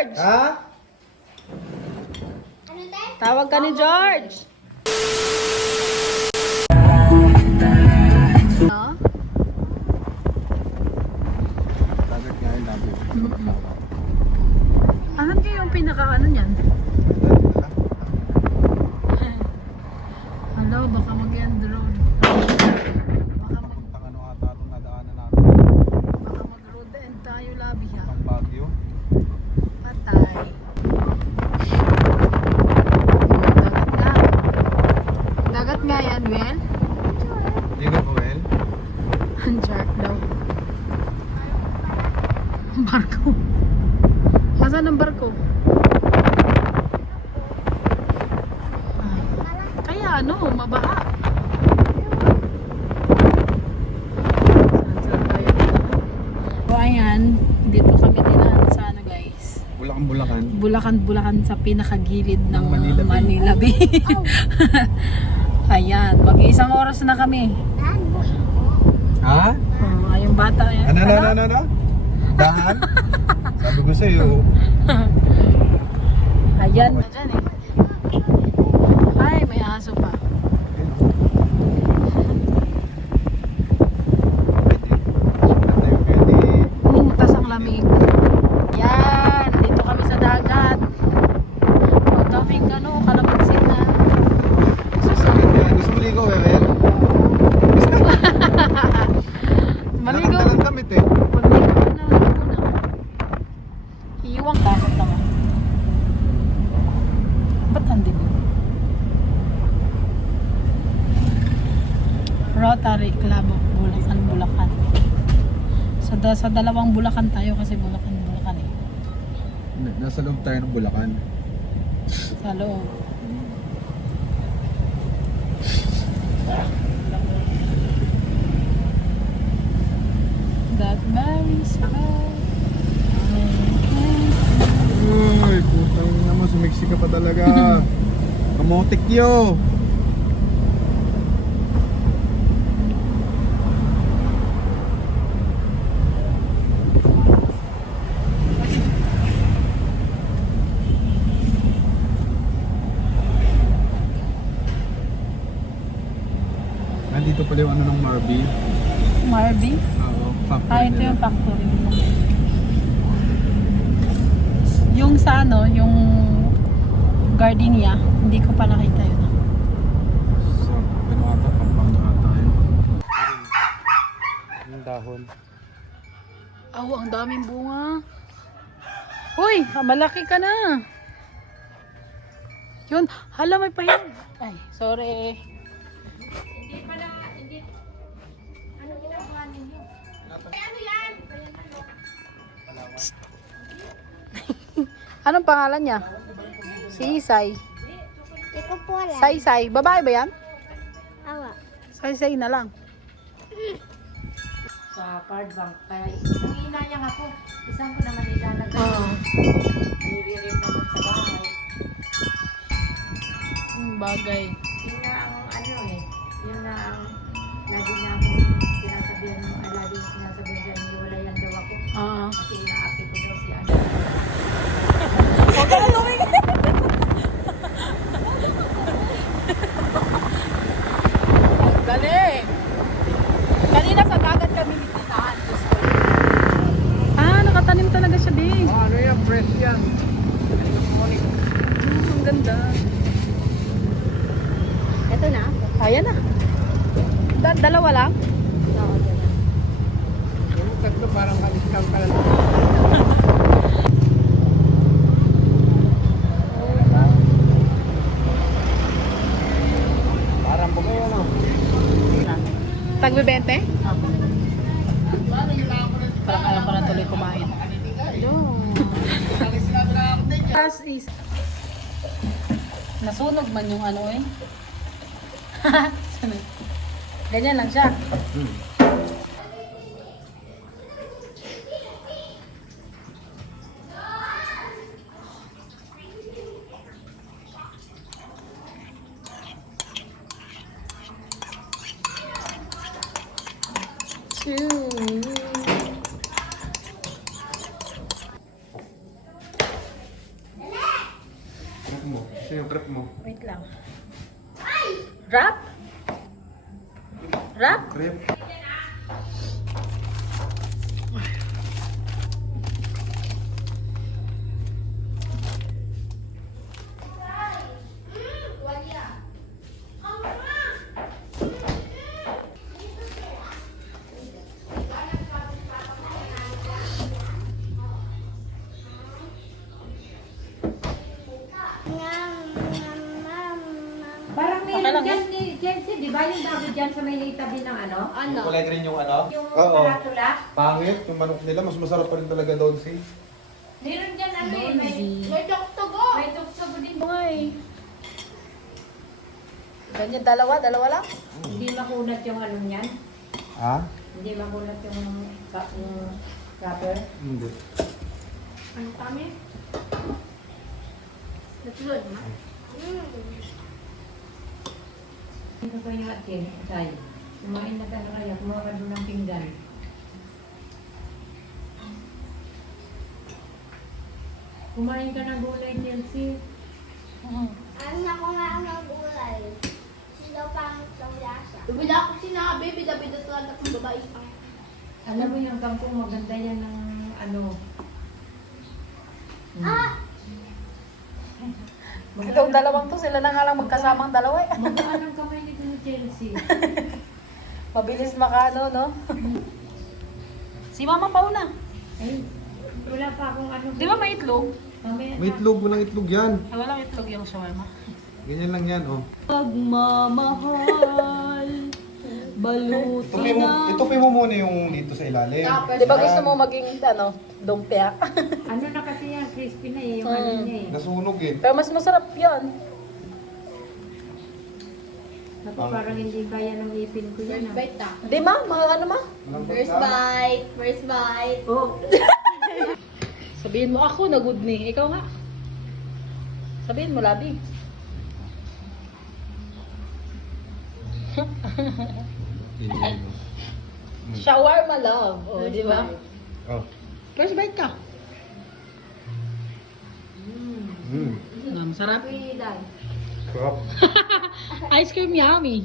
George! Ha? Tawag ka ni George! No? Dagat nga yun namin. Asan kayo yung pinaka-ano niyan? Hello, baka mag-end road. Pang ano ata itong nadaanan natin. Baka mag-road end tayo labi ha. Pang Baguio. Patay. Dagat nga. Dagat nga yan, Well. Hindi ka po, Well? Ang shark daw. Barko. Nasaan ang barko? Kaya ano, mabaha. Saan tayo? So ayan, dito kami dinahan sa ano guys. Bulacan. Bulacan sa pinakagilid ng Manila Bay. Manila Bay. Ayan, mag-iisang oras na kami. Ha? Yung bata yan. Ano? Dahan? Sabi ko sa'yo. Ayan. Ayan eh. Ay, may aso pa. Tas ang lamig. Yan, dito kami sa dagat. Ang daming kalamansin na. Gusto mo ligo, Well? Maligo. Nakatalang damit eh. Maligo na. Iiwang dagat naman. Ba't ang dilim? Rotary Club of Bulacan. Sa dalawang Bulacan tayo kasi Bulacan eh. Nasa loob tayo ng Bulacan. Sa loob. That very smell. Uy, putang naman, sumiksi ka pa talaga. Kamotik yo. Nandito pala yung ano ng Marby. Marby? Oo, factory Ito nila. yung factory. Yung sa ano, yung gardenia, hindi ko pa nakita yun. Sa Pinuata, Pampanga ata yun. Yung dahon. Ang daming bunga. Uy, malaki ka na. Yun, hala may pahin. Ay, sorry. Anong pangalan niya? Si Isay. Ikaw po lang. Say. Babae ba yan? Awa. Say na lang. Sa card bank. Kaya nanginayang ako. Isang ko naman ilalagay. Oo. Nire-rem naman sa bahay. Bagay. Yun na ang ano eh. Yun na ang lagi na ako sinasabihan mo. Lagi sinasabihan sa inyo. Wala yan daw ako. Oo. Kasi inaapi ko daw si ano. Huwag ka na tumingin. Galing. Kanina sa dagat kami nitinahan. Nakatanim talaga siya, Bing. Ano yan? Fresh yan. Ang ganda. Ito na? Ayan na. Dalawa lang? Oo, ito na. Yung tatlo parang kaliskan ka lang. Parang bugay ano? Tagbe-20? Parang alam ko na tuloy kumain. As is. Nasunog man yung ano eh. Ganyan lang siya. mo. Gusto yung crepe mo. Wait lang. Wrap? Wrap? Crepe. Parang may Okay lang, dyan ni Jency, di ba yung bago dyan sa may tabi ng ano? Ano? Kulay green yung ano? Yung Oo. palatula? Pangit. Yung manok nila, mas masarap pa rin talaga doon si. Meron dyan ano eh, may May tuktugo. tukso din. Ay. Ganyan, dalawa lang? Hindi makunat yung ano niyan. Ha? Hindi makunat yung wrapper. Hindi. Ang kami? Nasunod na? Ito pa yung atin, atay. Kumain na ka na kaya, kumuha ka doon ng pinggan. Kumain ka ng gulay, Chelsea. Ano na ko nga ang gulay? Sino pang lasa? Bida ako sinabi, bida-bida talaga kung babae pa. Alam mo yung kangkong maganda yan ng ano. Ah! Itong dalawang to, sila na nga lang magkasamang dalawa eh. Magaan ang kamay nito ni Chelsea. Mabilis makaano, no? Si Mama Pauna. Ay, wala pa akong ano. Di ba may itlog? Mamaya May itlog. Walang itlog yan. Ay, walang itlog yung shawarma. Ganyan lang yan, oh. Pagmamahal, baluto Itupi mo muna yung dito sa ilalim. Di ba gusto mo maging, ano, lumpia? Ano na kasi yan, crispy na eh, yung ano niya eh. Nasunog eh. Pero mas masarap yan. Ako parang hindi kaya ng ipin ko yan First ah. bite ah. Di ma? Mga ano ma? First bite. First bite. Oh, Sabihin mo ako na good ni. Ikaw nga. Sabihin mo, Labi. Shawarma love. O, di ba? Oh. First bite ka. Mm. Ang sarap. Freedom. Sarap. Ice cream yummy.